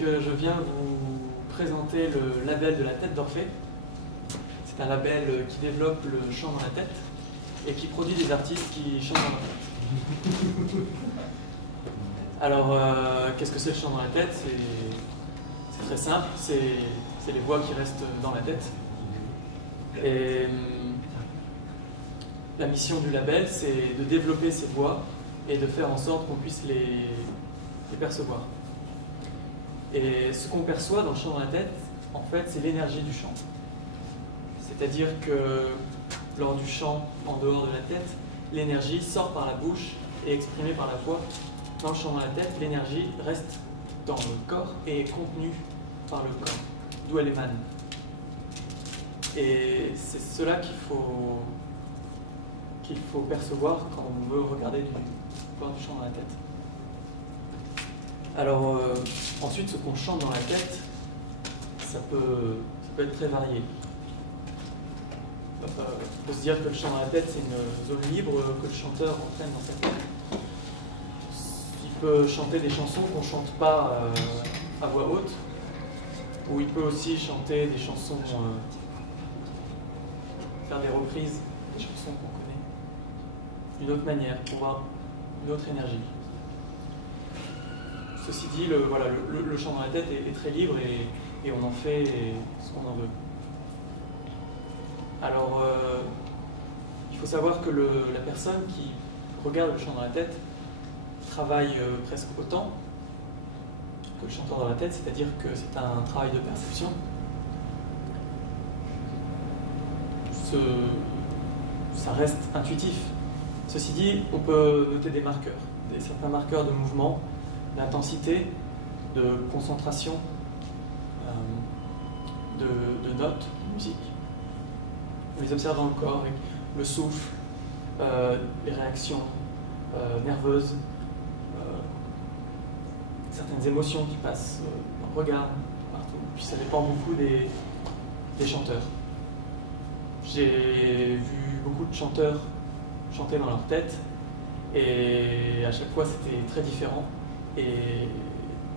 je viens vous présenter le label de la tête d'Orphée. C'est un label qui développe le chant dans la tête et qui produit des artistes qui chantent dans la tête. Alors, qu'est-ce que c'est le chant dans la tête? C'est très simple, c'est les voix qui restent dans la tête. Et la mission du label, c'est de développer ces voix et de faire en sorte qu'on puisse les percevoir. Et ce qu'on perçoit dans le chant dans la tête, en fait, c'est l'énergie du chant. C'est-à-dire que lors du chant en dehors de la tête, l'énergie sort par la bouche et est exprimée par la voix. Dans le chant dans la tête, l'énergie reste dans le corps et est contenue par le corps, d'où elle émane. Et c'est cela qu'il faut percevoir quand on veut regarder voir du chant dans la tête. Alors, ensuite, ce qu'on chante dans la tête, ça peut être très varié. On peut se dire que le chant dans la tête, c'est une zone libre que le chanteur entraîne dans sa tête. Il peut chanter des chansons qu'on ne chante pas à voix haute, ou il peut aussi chanter des chansons, faire des reprises des chansons qu'on connaît d'une autre manière, pour avoir une autre énergie. Ceci dit, le chant dans la tête est très libre et on en fait ce qu'on en veut. Alors, il faut savoir que la personne qui regarde le chant dans la tête travaille presque autant que le chanteur dans la tête, c'est-à-dire que c'est un travail de perception. Ça reste intuitif. Ceci dit, on peut noter des marqueurs, certains marqueurs de mouvement, d'intensité, de concentration, de notes, de musique. On les observe dans le corps avec le souffle, les réactions nerveuses, certaines émotions qui passent dans le regard, partout. Puis ça dépend beaucoup des chanteurs. J'ai vu beaucoup de chanteurs chanter dans leur tête et à chaque fois c'était très différent et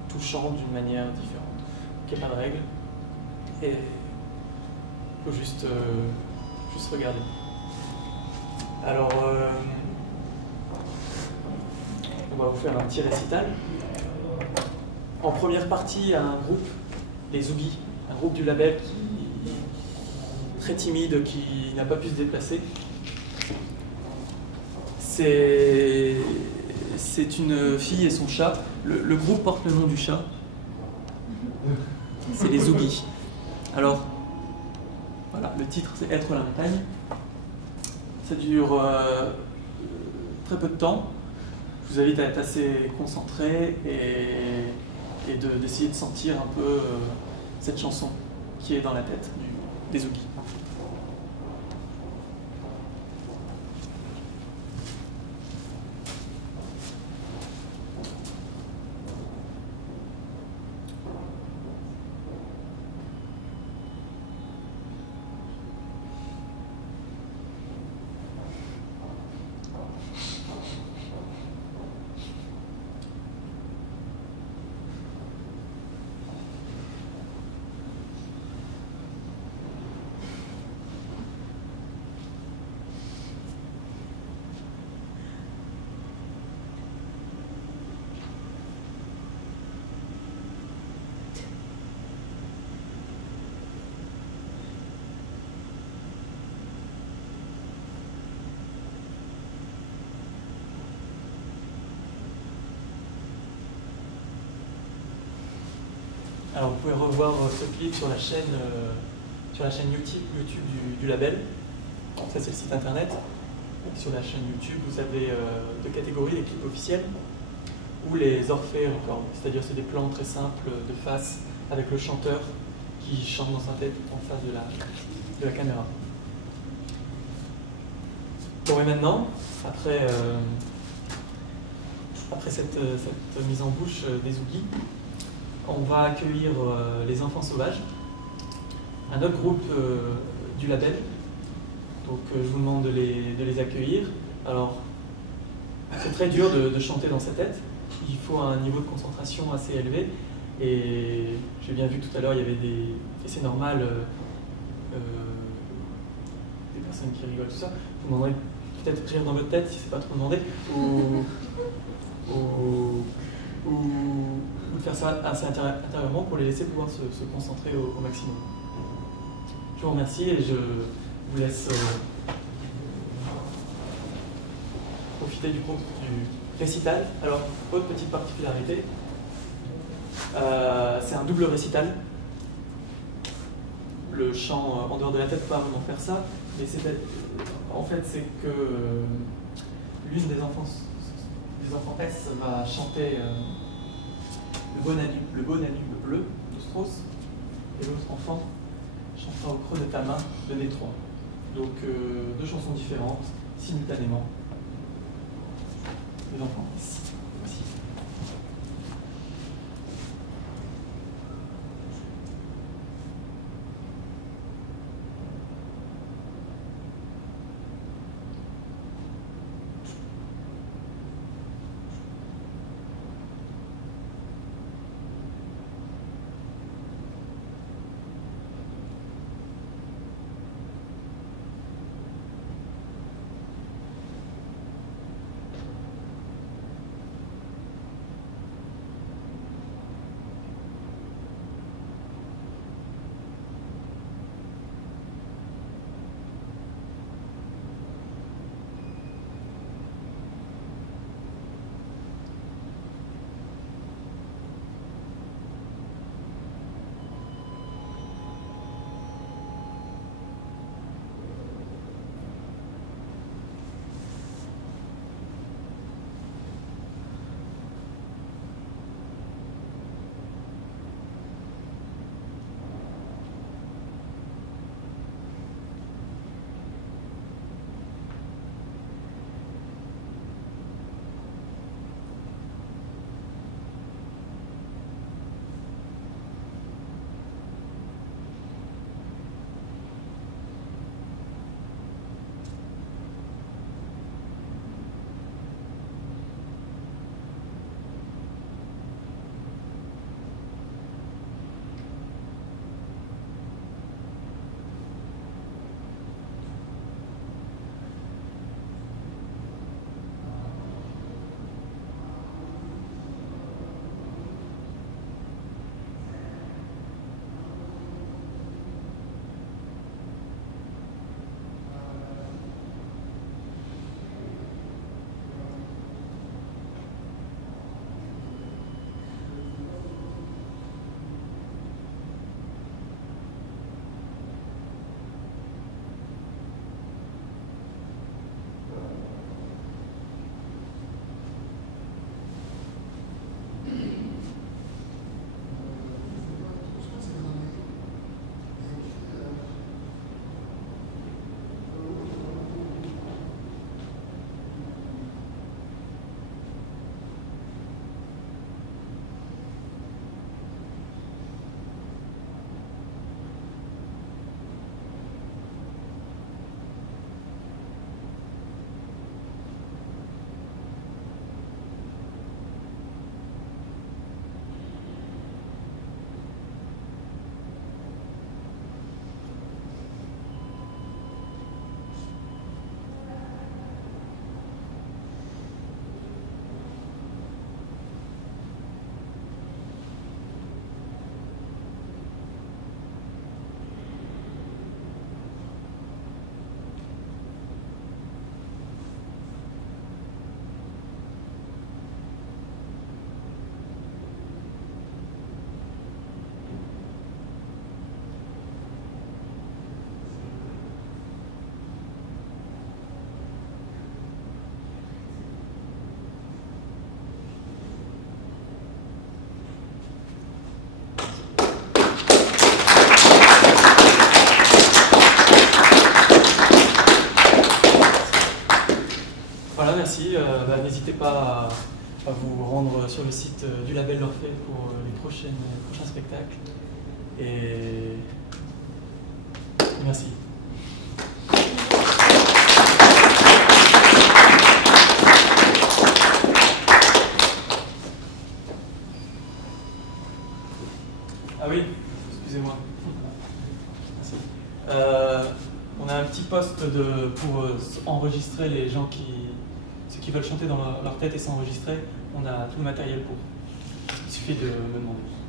tout chante d'une manière différente. Il n'y a pas de règle et il faut juste regarder. Alors, on va vous faire un petit récital. En première partie, il y a un groupe, les Zougi, un groupe du label très timide qui n'a pas pu se déplacer. C'est une fille et son chat. Le groupe porte le nom du chat. C'est les Zougi. Alors, voilà, le titre c'est Être la montagne. Ça dure très peu de temps. Je vous invite à être assez concentré et d'essayer de sentir un peu cette chanson qui est dans la tête des Zougi. Alors vous pouvez revoir ce clip sur la chaîne YouTube du label. Ça c'est le site internet. Et sur la chaîne YouTube, vous avez deux catégories, les clips officiels ou les Orphée Records. C'est-à-dire c'est des plans très simples de face avec le chanteur qui chante dans sa tête en face de la caméra. Bon et maintenant, après cette mise en bouche des Zougi, on va accueillir les Enfants Sauvages, un autre groupe du label. Donc je vous demande de les accueillir. Alors, c'est très dur de chanter dans sa tête. Il faut un niveau de concentration assez élevé. Et j'ai bien vu tout à l'heure, il y avait des... Et c'est normal, des personnes qui rigolent, tout ça. Vous demanderez peut-être rire dans votre tête, si c'est pas trop demandé, ou de faire ça assez intérieurement pour les laisser pouvoir se concentrer au maximum. Je vous remercie et je vous laisse profiter du récital. Alors, autre petite particularité, c'est un double récital. Le chant en dehors de la tête ne peut pas vraiment faire ça, mais en fait, c'est que l'une des enfants S va chanter le beau Danube bleu de Strauss, et l'autre enfant chantera au creux de ta main de Détroit. Donc deux chansons différentes, simultanément. Les enfants S. Voici. Voilà, merci. N'hésitez pas à vous rendre sur le site du label L'Orphée pour les prochains spectacles. Et merci. On a un petit poste pour enregistrer les gens ceux qui veulent chanter dans leur tête et s'enregistrer. On a tout le matériel pour. Il suffit de me demander.